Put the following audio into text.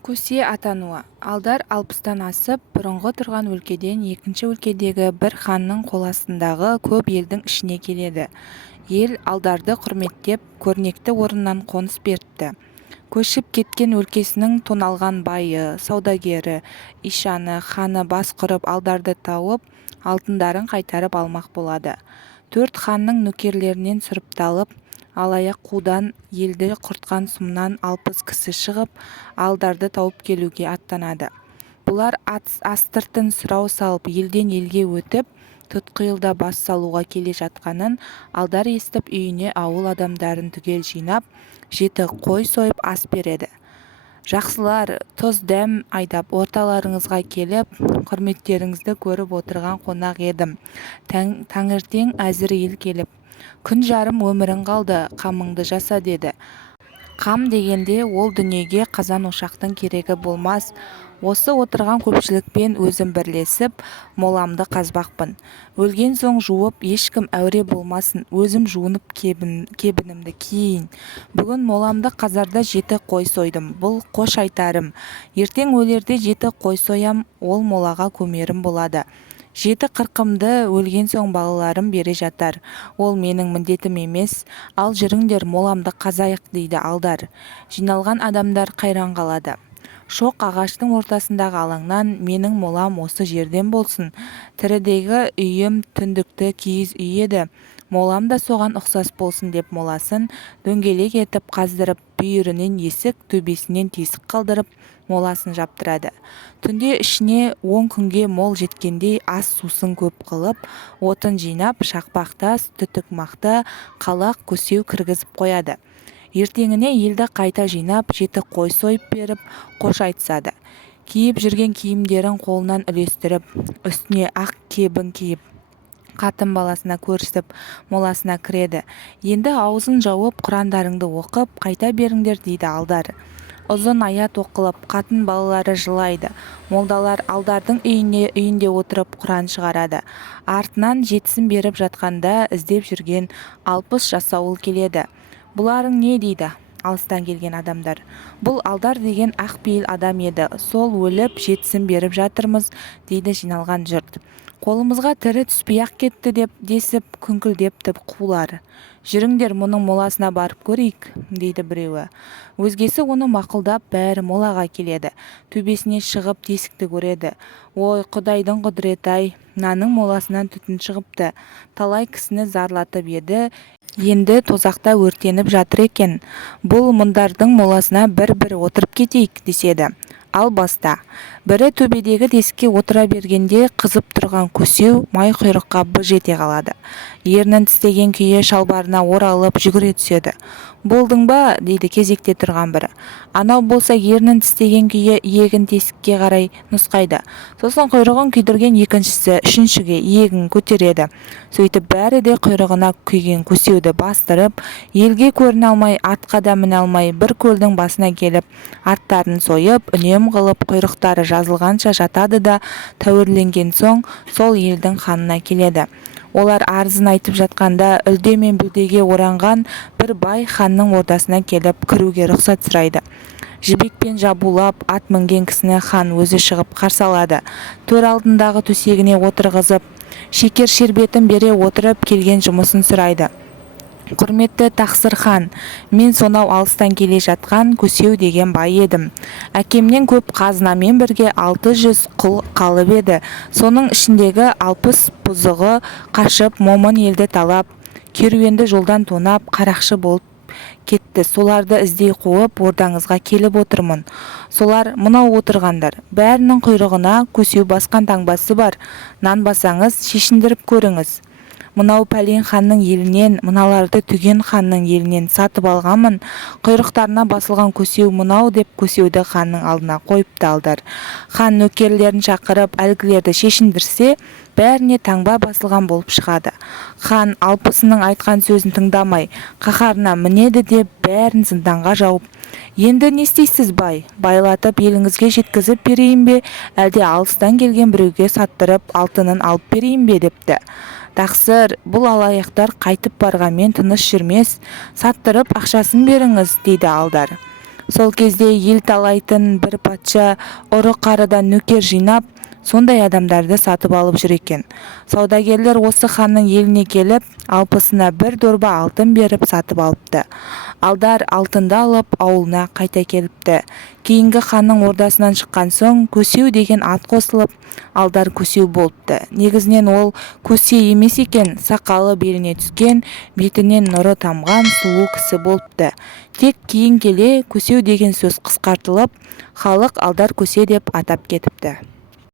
Көсе атануы. Алдар 60-тан асып, бұрынғы тұрған өлкеден екінші өлкедегі бір ханның қол астындағы көп елдің ішіне келеді. Ел алдарды құрметтеп, көрнекті орыннан қоныс беріпті. Көшіп кеткен өлкесінің тоналған байы, саудагері, ишаны, ханы бас құрып алдарды тауып, алтындарын қайтарып алмақ болады. 4 ханның нөкерлерінен сұрыпталып, алаяқ қудан елді құртқан сұмнан 60 кісі шығып, алдарды тауып келуге аттанады. Бұлар астыртын сұрау салып, елден елге өтіп, тұтқиылда бас салуға келе жатқанын алдар естіп, үйіне ауыл адамдарын түгел жинап, 7 қой сойып ас береді. Жақсылар, тұз дәм айдап орталарыңызға келіп, құрметтеріңізді көріп отырған қонақ едім. Таңертең әзір ел келіп, күн жарым өмірің қалды, қамыңды жаса деді. Қам дегенде ол дүниеге қазан ошақтың керегі болмас. Осы отырған көпшілікпен өзім бірлесіп, моламды қазбақпын. Өлген соң жуып, ешкім әуре болмасын, өзім жуынып кебінімді киейін. Бүгін моламды қазарда 7 қой сойдым, бұл қош айтарым. Ертең өлерде 7 қой соям, ол молаға көмерім болады. 7 қырқымды өлген соң балаларым бере жатар. Ол менің міндетім емес. Ал жүріңдер, моламды қазайық дейді алдар. Жиналған адамдар қайран қалады. Шоқ ағаштың ортасындағы алаңнан менің молам осы жерден болсын. Тірідегі үйім түндікті киіз үй еді. Молам да соған ұқсас болсын деп моласын дөңгелек етіп қаздырып, бүйірінен есік, төбесінен тесік қалдырып, моласын жаптырады. Түнде ішіне 10 күнге мол жеткендей ас сусын көп қылып, отын жинап, шақпақтас, түтік мақта, қалақ, көсеу кіргізіп қояды. Ертеңіне елді қайта жинап, 7 қой сойып беріп, қош айтысады. Киіп жүрген киімдерін қолынан үлестіріп, үстіне ақ кебін киіп, қатын баласына көрісіп, моласына кіреді. Енді аузын жауып, құрандарыңды оқып, қайта беріңдер дейді алдар. Ұзын аят оқылып, қатын балалары жылайды. Молдалар алдардың үйінде отырып құран шығарады. Артынан жетісін беріп жатқанда іздеп жүрген 60 жасауыл келеді. Бұларың не дейді? Алыстан келген адамдар. Бұл алдар деген ақ пейіл адам еді. Сол өліп жетісін беріп жатырмыз дейді жиналған жұрт. Қолымызға тірі түспей-ақ кетті деп десіп күңкілдепті қулар. Жүріңдер, мұның моласына барып көрейік, дейді біреуі. Өзгесі оны мақұлдап, бәрі молаға келеді. Төбесіне шығып тесікті көреді. Ой, Құдайдың құдіреті-ай, мынаның моласынан түтін шығыпты. Талай кісіні зарлатып еді, енді тозақта өртеніп жатыр екен. Бұл мұндардың моласына бір отырып кетейік деседі. Ал баста. Бірі төбедегі тесікке отыра бергенде қызып тұрған көсеу май құйрыққа быж ете қалады. Ернін тістеген күйі шалбарына оралып жүгіре түседі. Болдың ба, дейді кезекте тұрған бірі. Анау болса ернін тістеген күйі иегін тесікке қарай нұсқайды. Сосын құйрығын күйдірген екіншісі үшіншіге иегін көтереді. Сөйтіп бәрі де құйрығына күйген көсеуді бастырып, елге көріне алмай, атқа да міне алмай, бір көлдің басына келіп, аттарын сойып, үнем қылып, құйрықтары жазылғанша жатады да, тәуірленген соң сол елдің ханына келеді. Олар арызын айтып жатқанда үлде мен бүлдеге оранған бір бай ханның ордасына келіп кіруге рұқсат сұрайды. Жібекпен жабулап ат мінген кісіні хан өзі шығып қарсы алады. Төр алдындағы төсегіне отырғызып, шекер шербетін бере отырып келген жұмысын сұрайды. Құрметті Тақсыр хан, мен сонау алыстан келе жатқан көсеу деген бай едім. Әкемнен көп қазынамен бірге 600 құл қалып еді. Соның ішіндегі 60 бұзығы қашып, момын елді талап, керуенді жолдан тонап, қарақшы болып кетті. Соларды іздей қуып, ордаңызға келіп отырмын. Солар мынау отырғандар. Бәрінің құйрығына көсеу басқан таңбасы бар. Нанбасаңыз, шешіндіріп көріңіз. Мынау пәлен ханның елінен, мыналарды түген ханның елінен сатып алғанмын. Құйрықтарына басылған көсеу мынау деп көсеуді ханның алдына қойыпты алдар. Хан нөкерлерін шақырып, әлгілерді шешіндірсе, бәріне таңба басылған болып шығады. Хан 60-ның айтқан сөзін тыңдамай, қаһарына мінеді деп бәрін зынданға жауып, енді не істейсіз бай? Байлатып еліңізге жеткізіп берейін бе, әлде алыстан келген біреуге саттырып, алтынын алып берейін бе депті. Тақсыр, бұл алаяқтар қайтып барғанмен тыныш жүрмес, саттырып ақшасын беріңіз, дейді алдар. Сол кезде ел талайтын бір патша ұры-қарыдан нөкер жинап, сондай адамдарды сатып алып жүр екен. Саудагерлер осы ханның еліне келіп, алпысына бір дорба алтын беріп сатып алыпты. Алдар алтынды алып ауылына қайта келіпті. Кейінгі ханның ордасынан шыққан соң Көсеу деген ат қосылып, Алдар Көсеу болыпты. Негізінен ол Көсе емес екен, сақалы беліне түскен, бетінен нұры тамған сұлу кісі болыпты. Тек кейін келе Көсеу деген сөз қысқартылып, халық Алдар Көсе деп атап кетіпті.